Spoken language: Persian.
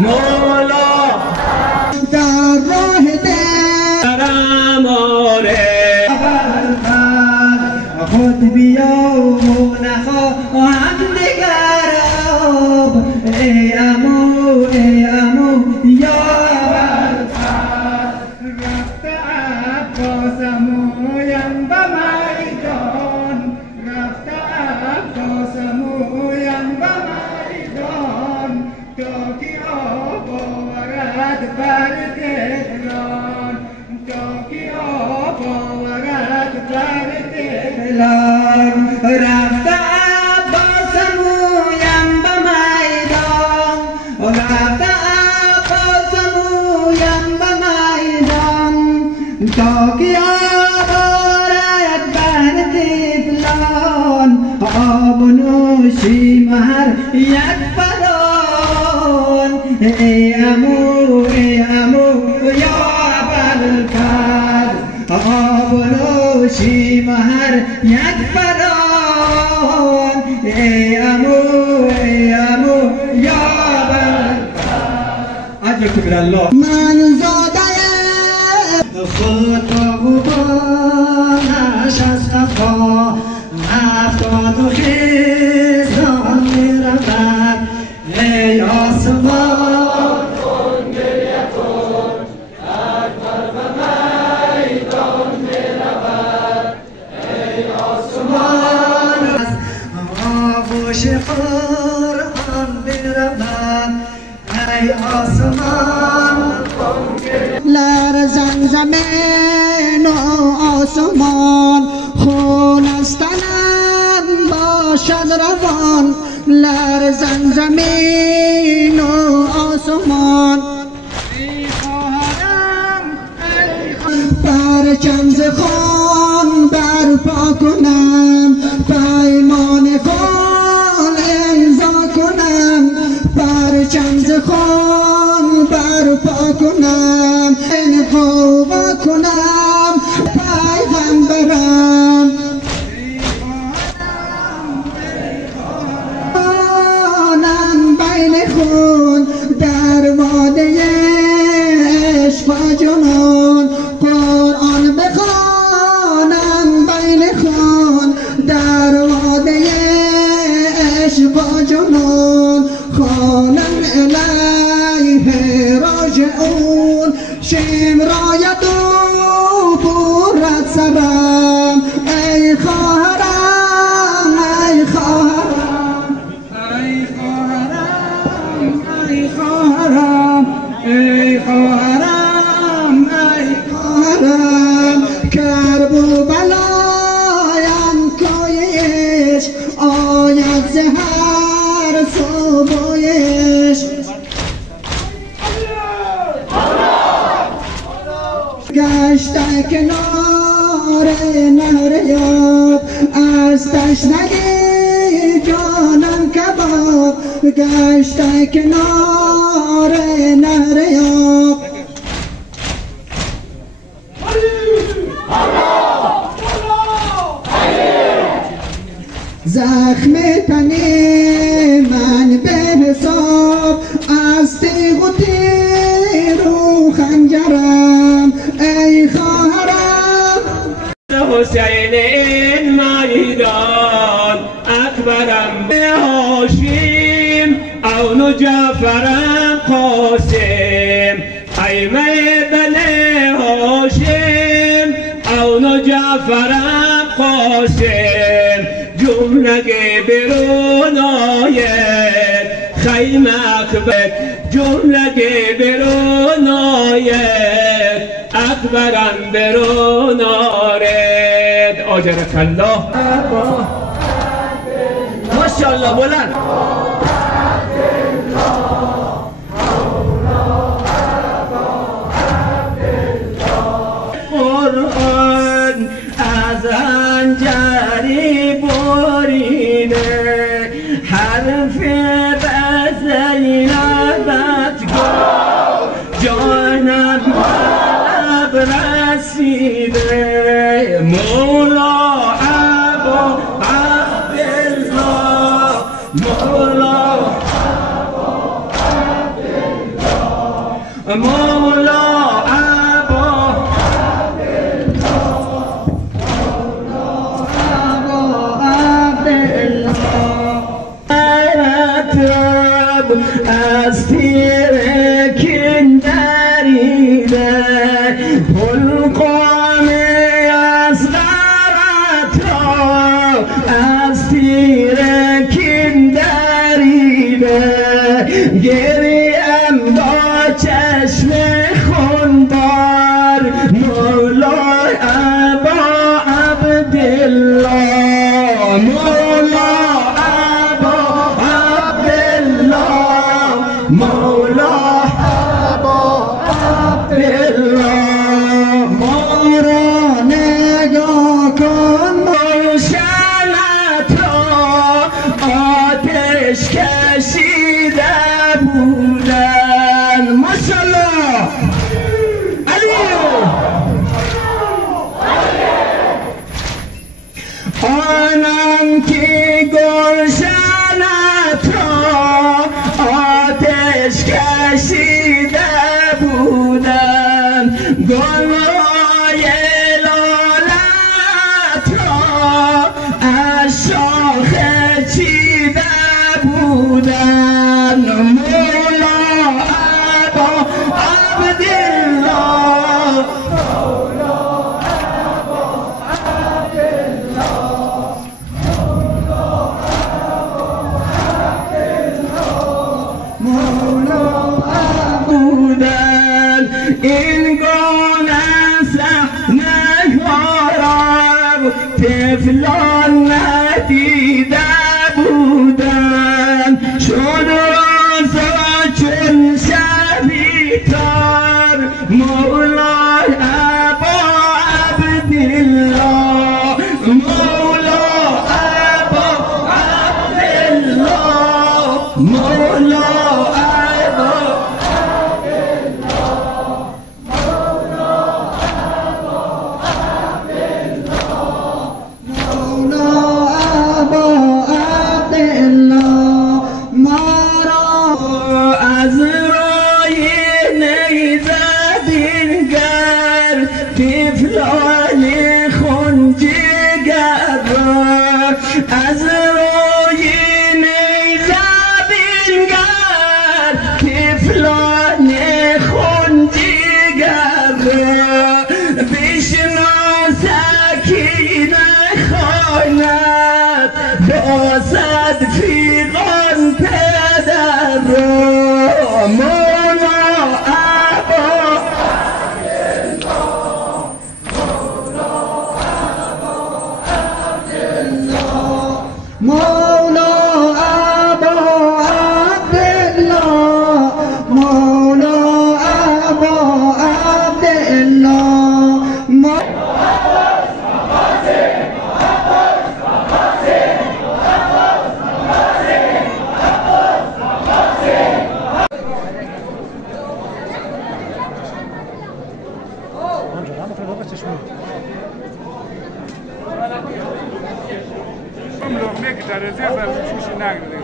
مولا در راه درم آره خود بیا و نخوا هم دیگر ای امو یا رفته عباسمویم به میدان رفته عباسمویم به میدان تا که آب آورد بر تهران تا که آب آورد بر تهران رفته عباسمویم به میدان رفته عباسمویم به میدان تا که آب آورد بر تهران آب نوشیم هر یک بدان ای امو یا ابوالفضل آب نوشیم هر یک بدان ای امو یا ابوالفضل اجرکم الله من زاده خود غبارش از قفا هفتاد و خیزان می رود ای آسمان کن گریه کن اکبر به میدان می رود ای آسمان از آغوش قرآن می رود ای آسمان لرزن زمین و آسمان خون از تنم باشد روان لرزن زمین و آسمان ای خواهرم پرچم ز خون برپا کنم پیمان خون امضا کنم پرچم ز خون برپا کنم این قوبا کنم پیغمبرم خانم بین خون در واده عشق و جنون قرآن بخوانم بین خون در واده عشق و جنون خانم الیه راجعون شمرایت و پورت سرم ای خواهرم ای خواهرم ای خواهرم ای خواهرم ای خواهرم ای خواهرم کرب و بلایم کویش آید زهر صبحش گشته کنار نهر یاب از تشنگی جانم کباب گشته کنار نهر یاب زخم تنی من به حساب از تیغ و تیر و خنجرم ای خواهرم حسین این میدان اکبرم به هاشیم اون جعفرم قاسم ای میدان هاشم اون جعفرم قاسم جملگی برون آید خیمه اکبر جملگی برون آید اکبرم برون آرد آجرک الله ماشاءالله بلند قرآن از انجری بریده حرف بزینبت گفت جانم رسیده مولا ابا عبدالله مولا ابا عبدالله مولا از تیرکین دریده پلقان از غرت را از تیرکین دریده گریم با چشم خونبار مولای ابا عبدالله مولا مولا ابا عبدالله ما را نگاه کن روشنت را آتش کشیده بودن ماشاءالله علی آنم که گلشنت را آتش کشیده بودن گلهای لالت را از شاخه چیده بودن مولا ابا عبدالله مولا ابا عبدالله این گونه صحنه را طفلان ندیده بودن شد روزا چون شبی تار مولای ابا عبدالله مولا ابا عبدالله مولا از روی نیزه بینگر طفلان خونجگر از روی نیزه بینگر طفلان خونجگر بشناس سکینه خانت باسد فیقان پدر مولا ابا مولا ابا عبدالله مولا ابا عبدالله لغمه که در رزرو برای چوشی نگرده